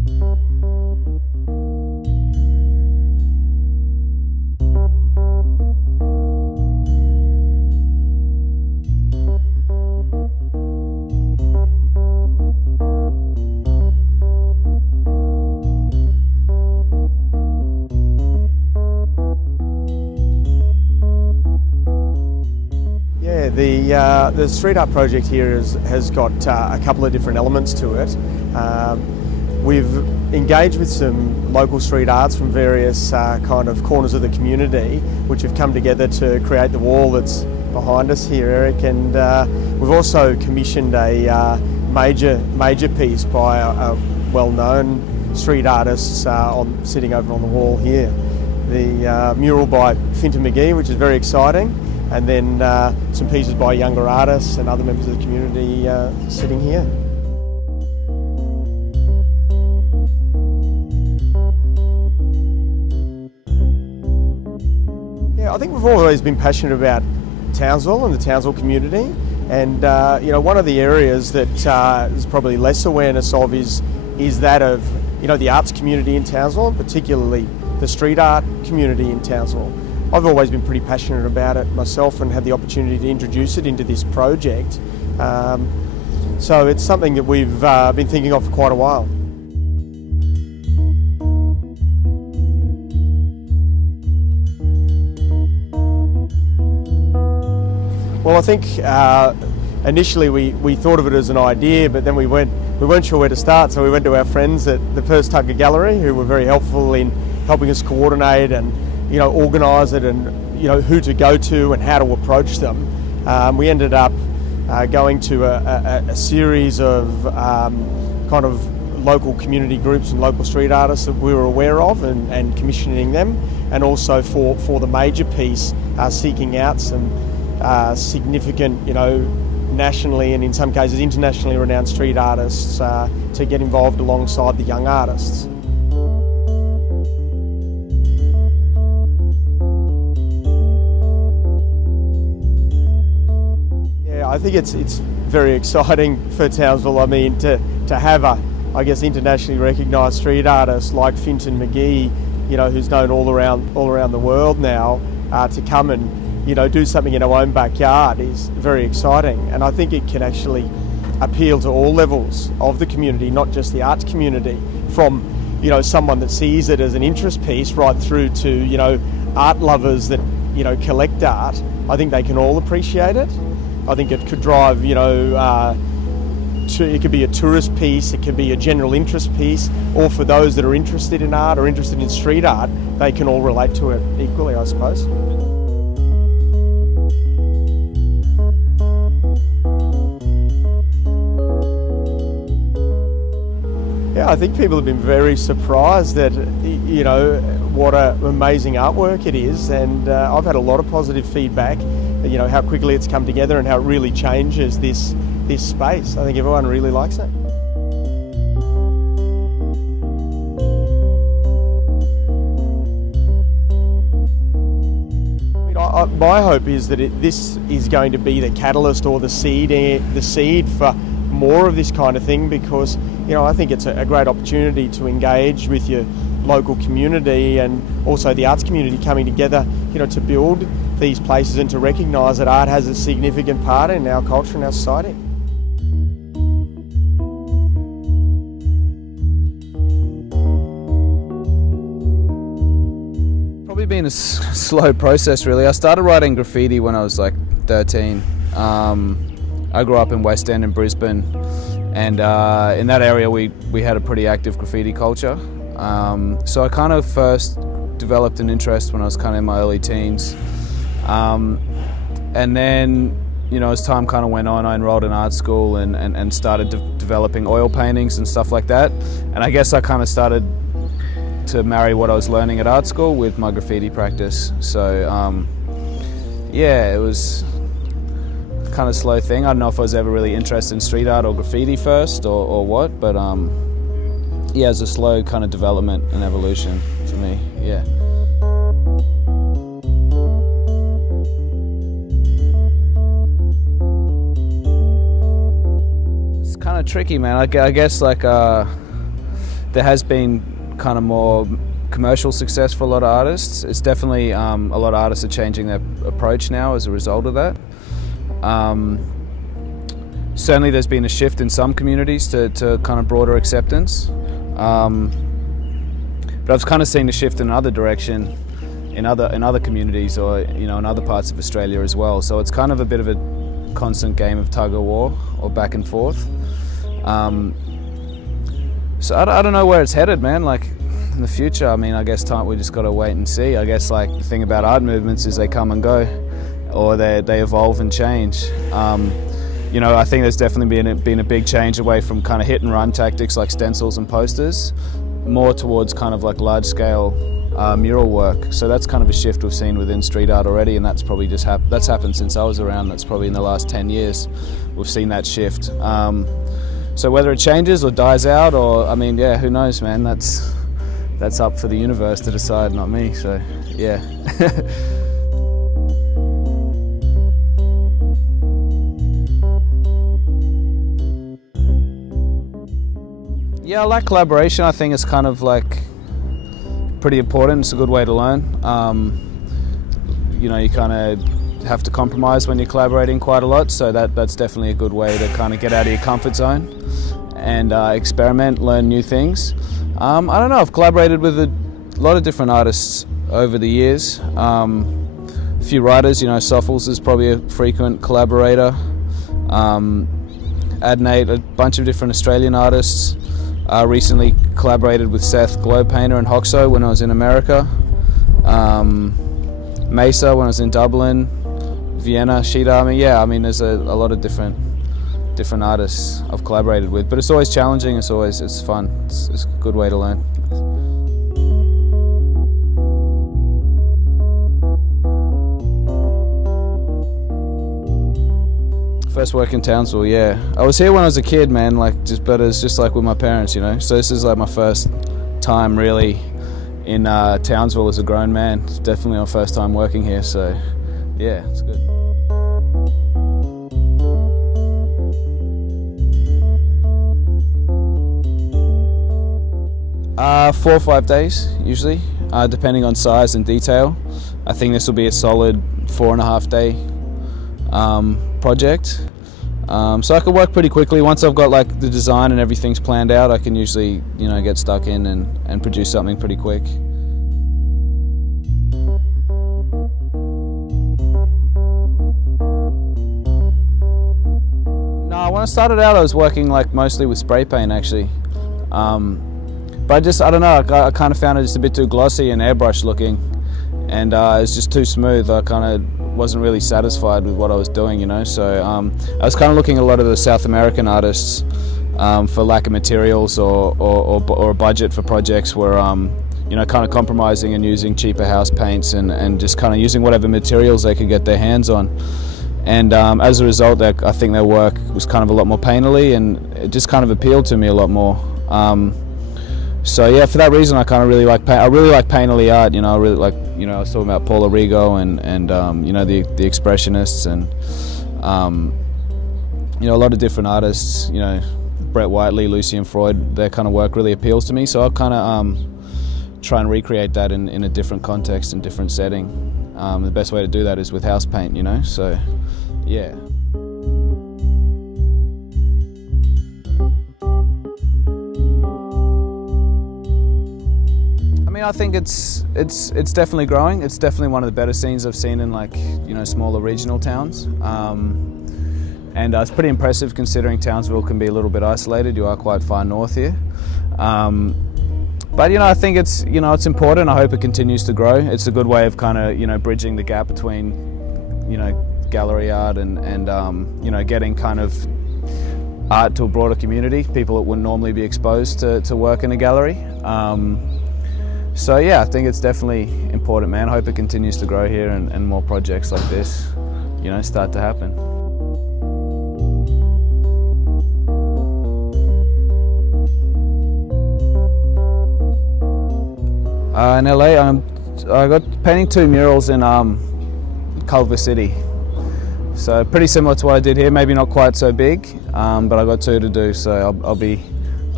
The street art project here has got a couple of different elements to it. We've engaged with some local street arts from various kind of corners of the community, which have come together to create the wall that's behind us here, Eric. And we've also commissioned a major piece by a well-known street artist sitting over on the wall here. The mural by Fintan Magee, which is very exciting. And then some pieces by younger artists and other members of the community sitting here. Yeah, I think we've always been passionate about Townsville and the Townsville community, and you know, one of the areas that there's probably less awareness of is that of the arts community in Townsville, and particularly the street art community in Townsville. I've always been pretty passionate about it myself and had the opportunity to introduce it into this project. So it's something that we've been thinking of for quite a while. Well, I think initially we thought of it as an idea, but then we weren't sure where to start, so we went to our friends at the First Tucker Gallery, who were very helpful in helping us coordinate and organise it, and who to go to and how to approach them. We ended up going to a series of kind of local community groups and local street artists that we were aware of, and commissioning them, and also for the major piece seeking out some significant nationally and in some cases internationally renowned street artists to get involved alongside the young artists. I think it's very exciting for Townsville. I mean, to have a, I guess, internationally recognised street artist like Fintan Magee, who's known all around the world now, to come and do something in our own backyard is very exciting. And I think it can actually appeal to all levels of the community, not just the arts community, from someone that sees it as an interest piece right through to art lovers that collect art. I think they can all appreciate it. I think it could drive, it could be a tourist piece, it could be a general interest piece, or for those that are interested in art or interested in street art, they can all relate to it equally, I suppose. Yeah, I think people have been very surprised at, what an amazing artwork it is, and I've had a lot of positive feedback. How quickly it's come together and how it really changes this space. I think everyone really likes it. My hope is that this is going to be the catalyst or the seed for more of this kind of thing, because I think it's a great opportunity to engage with your local community and also the arts community coming together, to build these places and to recognise that art has a significant part in our culture and our society. Probably been a slow process, really. I started writing graffiti when I was like 13. I grew up in West End in Brisbane, and in that area we had a pretty active graffiti culture. So I kind of first developed an interest when I was kind of in my early teens. And then, as time kind of went on, I enrolled in art school and started developing oil paintings and stuff like that. And I guess I kind of started to marry what I was learning at art school with my graffiti practice. So, yeah, it was a kind of slow thing. I don't know if I was ever really interested in street art or graffiti first or what, but yeah, it's a slow kind of development and evolution for me, yeah. It's kind of tricky, man. I guess like there has been kind of more commercial success for a lot of artists. It's definitely, a lot of artists are changing their approach now as a result of that. Certainly there's been a shift in some communities to kind of broader acceptance. But I've kind of seen a shift in another direction in other communities, or in other parts of Australia as well. So it's kind of a bit of a constant game of tug of war, or back and forth. So I don't know where it's headed, man. Like in the future, I mean, I guess we just got to wait and see. I guess like the thing about art movements is they come and go, or they evolve and change. I think there's definitely been a big change away from kind of hit and run tactics like stencils and posters, more towards kind of like large scale mural work. So that's kind of a shift we've seen within street art already, and that's probably just that's happened since I was around. That's probably in the last 10 years we've seen that shift. So whether it changes or dies out, or I mean, yeah, who knows, man? That's up for the universe to decide, not me. So yeah. Yeah, I like collaboration. I think it's kind of like pretty important. It's a good way to learn. You kind of have to compromise when you're collaborating quite a lot, so that's definitely a good way to kind of get out of your comfort zone and experiment, learn new things. I don't know, I've collaborated with a lot of different artists over the years. A few writers, Soffels is probably a frequent collaborator. Adnate, a bunch of different Australian artists. Recently collaborated with Seth, globe painter, and Hoxo when I was in America. Mesa when I was in Dublin. Vienna, sheet army. Yeah, I mean, there's a lot of different artists I've collaborated with, but it's always challenging. It's fun. It's a good way to learn. First work in Townsville, yeah. I was here when I was a kid, man, but it's just like with my parents, So this is like my first time really in Townsville as a grown man. It's definitely my first time working here, so yeah, it's good. 4 or 5 days, usually, depending on size and detail. I think this will be a solid 4.5 day project. So I can work pretty quickly. Once I've got like the design and everything's planned out, I can usually, get stuck in and produce something pretty quick. No, when I started out, I was working like mostly with spray paint actually. But I don't know, I kind of found it just a bit too glossy and airbrush looking, and it's just too smooth. I kind of wasn't really satisfied with what I was doing, So I was kind of looking at a lot of the South American artists for lack of materials or a budget for projects where kind of compromising and using cheaper house paints and just kind of using whatever materials they could get their hands on. And as a result, I think their work was kind of a lot more painterly, and it just kind of appealed to me a lot more. So yeah, for that reason, I kind of really like paint. I really like painterly art. I really like, I was talking about Paul Arrigo and the expressionists and a lot of different artists. Brett Whiteley, Lucian Freud. Their kind of work really appeals to me. So I'll kind of try and recreate that in a different context and different setting. The best way to do that is with house paint. So yeah. I think it's definitely growing. It's definitely one of the better scenes I've seen in smaller regional towns, and it's pretty impressive considering Townsville can be a little bit isolated. You are quite far north here, but I think it's important. I hope it continues to grow. It's a good way of kind of bridging the gap between gallery art and getting kind of art to a broader community. People that wouldn't normally be exposed to work in a gallery. So yeah, I think it's definitely important, man. I hope it continues to grow here and more projects like this, start to happen. In LA, I got painting 2 murals in Culver City. So pretty similar to what I did here, maybe not quite so big, but I got 2 to do, so I'll be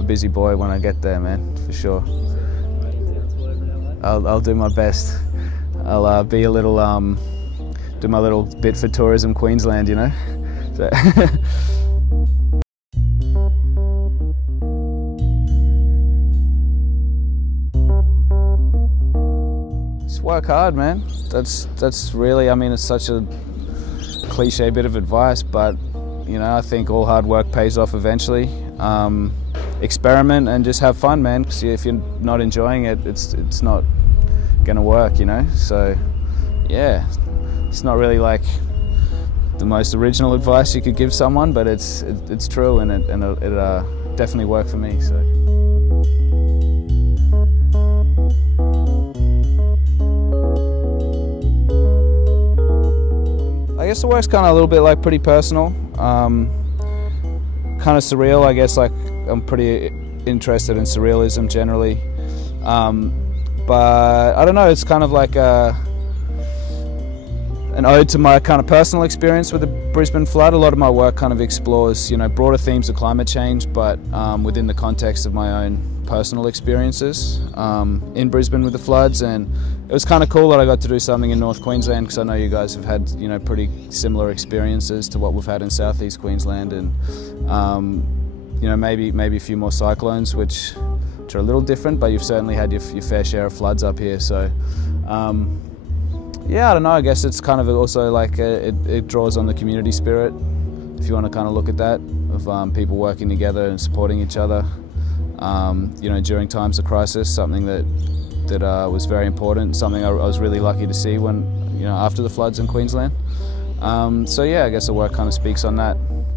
a busy boy when I get there, man, for sure. I'll do my best. I'll be a little, do my little bit for Tourism Queensland, you know. So just work hard, man. That's really, I mean, it's such a cliche bit of advice, but you know, I think all hard work pays off eventually. Experiment and just have fun, man, because if you're not enjoying it, it's not gonna work, you know. So yeah, it's not really like the most original advice you could give someone, but it's true, and it definitely worked for me. So I guess the work's kind of a little bit like pretty personal, kind of surreal. I guess like I'm pretty interested in surrealism generally, but I don't know, it's kind of like an ode to my kind of personal experience with the Brisbane flood. A lot of my work kind of explores, you know, broader themes of climate change, but within the context of my own personal experiences in Brisbane with the floods. And it was kind of cool that I got to do something in North Queensland, because I know you guys have had, you know, pretty similar experiences to what we've had in Southeast Queensland, and you know, maybe a few more cyclones, which are a little different, but you've certainly had your fair share of floods up here. So yeah, I don't know, I guess it's kind of also like it draws on the community spirit, if you want to kind of look at that, of people working together and supporting each other, you know, during times of crisis. Something that was very important, something I was really lucky to see when, you know, after the floods in Queensland. So yeah, I guess the work kind of speaks on that.